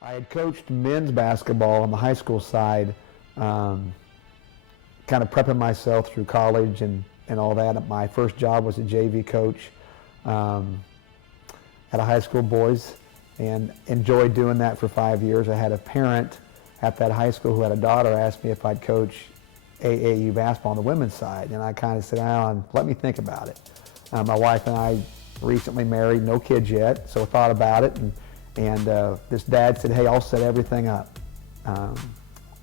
I had coached men's basketball on the high school side, kind of prepping myself through college and all that. My first job was a JV coach at a high school boys, and enjoyed doing that for 5 years. I had a parent at that high school who had a daughter ask me if I'd coach AAU basketball on the women's side, and I kind of said, oh, let me think about it. My wife and I recently married, no kids yet, so I thought about it, and this dad said, hey, I'll set everything up.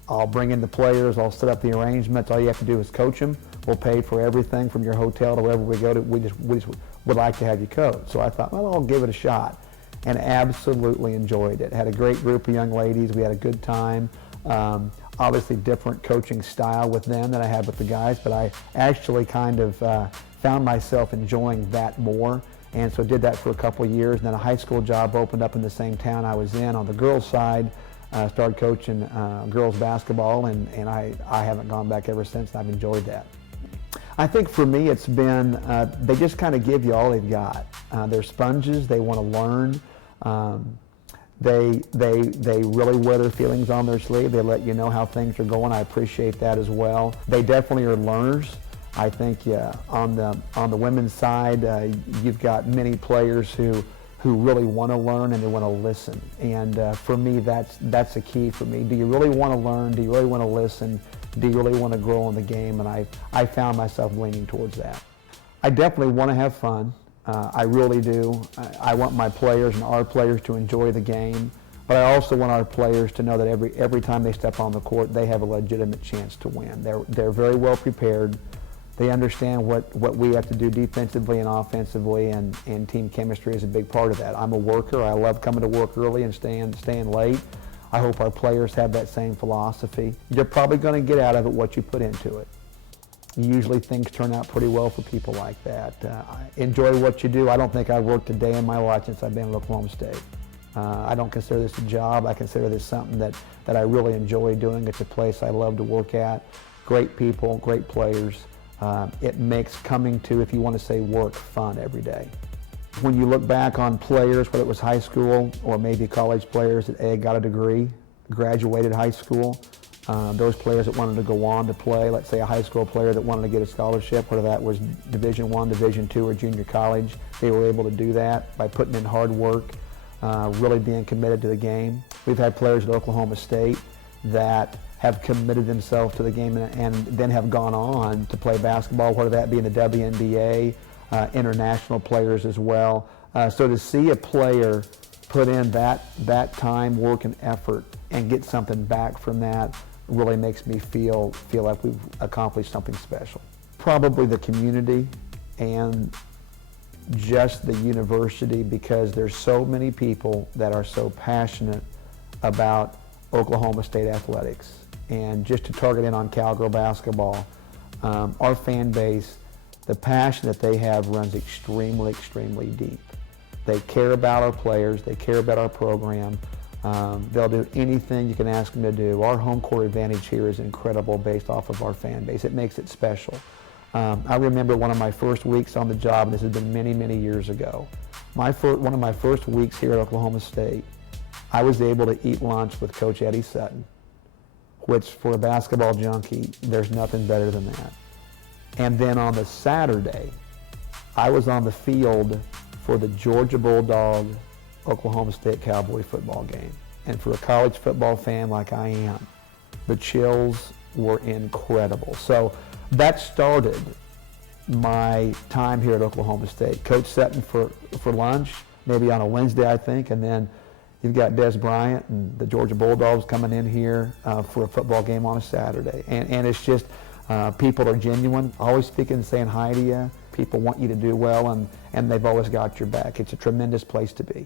I'll bring in the players, I'll set up the arrangements, all you have to do is coach them. We'll pay for everything from your hotel to wherever we go to. We just would like to have you coach. So I thought, well, I'll give it a shot, and absolutely enjoyed it. Had a great group of young ladies, we had a good time. Obviously different coaching style with them than I had with the guys, but I actually kind of found myself enjoying that more, and so did that for a couple of years. And then a high school job opened up in the same town I was in on the girls' side. Started coaching girls basketball, and I haven't gone back ever since, and I've enjoyed that. I think for me it's been, they just kind of give you all they've got. They're sponges, they want to learn. They really wear their feelings on their sleeve. They let you know how things are going. I appreciate that as well. They definitely are learners. I think on the women's side, you've got many players who really want to learn and they want to listen. And for me, that's a key for me. Do you really want to learn? Do you really want to listen? Do you really want to grow in the game? And I found myself leaning towards that. I definitely want to have fun. I really do. I want my players and our players to enjoy the game, but I also want our players to know that every time they step on the court, they have a legitimate chance to win. They're very well prepared. They understand what we have to do defensively and offensively, and team chemistry is a big part of that. I'm a worker. I love coming to work early and staying late. I hope our players have that same philosophy. You're probably going to get out of it what you put into it. Usually things turn out pretty well for people like that. Enjoy what you do. I don't think I've worked a day in my life since I've been at Oklahoma State. I don't consider this a job. I consider this something that I really enjoy doing. It's a place I love to work at. Great people, great players. It makes coming to, if you want to say work, fun every day. When you look back on players, whether it was high school or maybe college players that got a degree, graduated high school, those players that wanted to go on to play, let's say a high school player that wanted to get a scholarship, whether that was Division I, Division II, or junior college, they were able to do that by putting in hard work, really being committed to the game. We've had players at Oklahoma State that have committed themselves to the game and then have gone on to play basketball, whether that be in the WNBA, international players as well. So to see a player put in that time, work, and effort and get something back from that really makes me feel like we've accomplished something special. Probably the community and just the university, because there's so many people that are so passionate about Oklahoma State athletics. And just to target in on Cowgirl basketball, our fan base, the passion that they have runs extremely, extremely deep. They care about our players, they care about our program. They'll do anything you can ask them to do. Our home court advantage here is incredible based off of our fan base. It makes it special. I remember one of my first weeks on the job, and this has been many, many years ago. One of my first weeks here at Oklahoma State, I was able to eat lunch with Coach Eddie Sutton, which for a basketball junkie, there's nothing better than that. And then on the Saturday, I was on the field for the Georgia Bulldog Oklahoma State Cowboy football game. And for a college football fan like I am, the chills were incredible. So that started my time here at Oklahoma State. Coach Sutton for lunch, maybe on a Wednesday, I think, and then you've got Des Bryant and the Georgia Bulldogs coming in here for a football game on a Saturday. And it's just, people are genuine, always speaking and saying hi to you. People want you to do well, and they've always got your back. It's a tremendous place to be.